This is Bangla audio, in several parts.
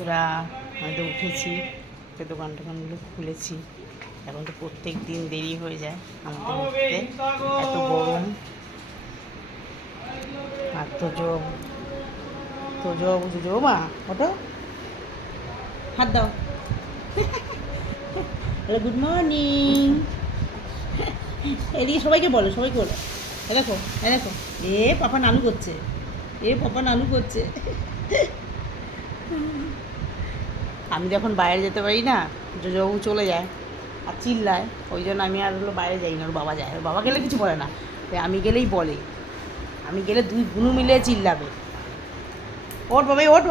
বন্ধুরা, আমি তো উঠেছি, দোকান টোকানগুলো খুলেছি। এখন তো প্রত্যেক দিন দেরি হয়ে যায় আমাদের উঠতে, এত গরম। আর তোজো বুঝো মা, ওটো হাত দাও। Hello, good morning. এদিকে সবাইকে বলো, এ দেখো, এ পাপা নানু করছে, আমি যখন বাইরে যেতে পারি না, জোজবাবু চলে যায় আর চিল্লায়, ওই জন্য আমি আর বাইরে যাই না। ওর বাবা যায়, ওর বাবা গেলে কিছু বলে না, আমি গেলেই বলে। আমি গেলে দুই বুনু মিলে চিল্লাবে, ওঠ বাবাই, ওঠ।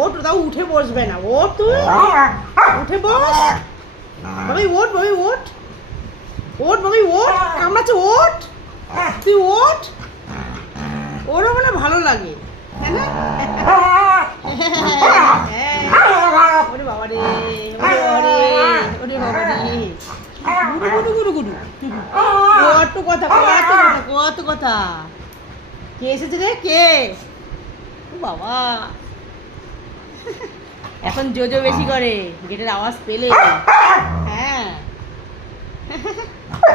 ওঠ, তাও উঠে বসবে না। ওঠ, তুই উঠে বস বাবাই, ওঠ বাবাই, কামড়াচ্ছে, ওঠ তুই, ওরও মানে ভালো লাগে, হ্যাঁ না? ওরে বাবা রে, গুডু কত কথা। কে এসেছে রে, কে? বাবা, এখন জোজো বেশি করে গেটের আওয়াজ পেলে। হ্যাঁ,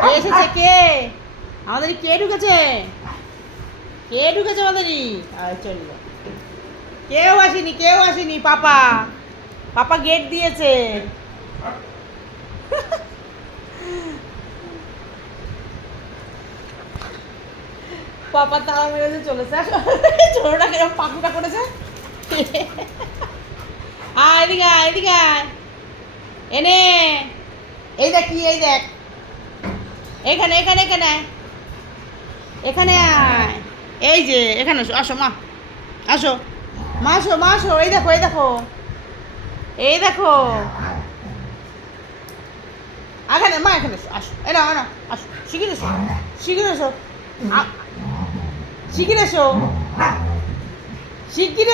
কে এসেছে? কে আমাদের কে ঢুকেছে আমাদেরই? চলল, কেউ আসেনি। পাপা গেট দিয়েছে। পাপা তালা মেরেছে, চলেছে। ছোটটা কিরকম পাকুটা করেছে। এদিকে আয়। এনে এই দেখ, এখানে আয়। এই যে এখানে আসো মা, আসো। এই দেখো এখানে মা, এখানে আসো। আসো, শিখিয়ে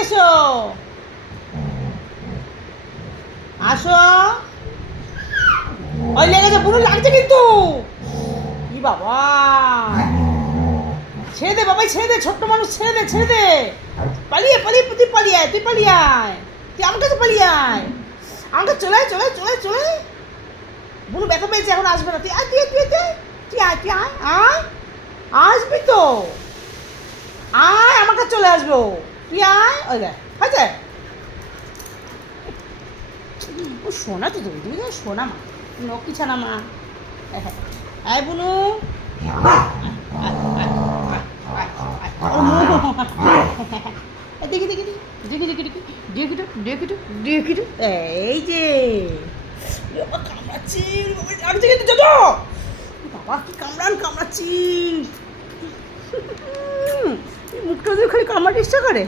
এসো। আসো। ওই লেগেছে, পুরো লাগছে কিন্তু। কি বাবা, ছেড়ে দে বাবাই, ছোট্ট মানুষ, ছেড়ে দে। পালিয়ে আয়, তুই আমার কাছে পালিয়ে আয়। আমার কাছে চলে বুনু ব্যথা পেয়েছে, এখন আসবে না। তুই আয়, আসবি তো, আয়, আমার কাছে চলে আসবো। তুই আয়, ওই দেখ হয়েছে। ও শোনা তো, তুমি শোনা মা, নকি ছানা মা। আয় বুনু, দেখি। এই যে কামড়াচ্ছি, বাবা কি কামড়াচ্ছি। মুখটা দিয়ে খালি কামড়াতে ইচ্ছা করে।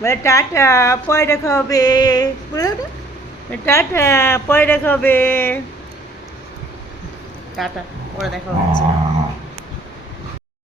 মানে টাটা, পরে দেখা হবে। টাটা, পরে দেখা হচ্ছে।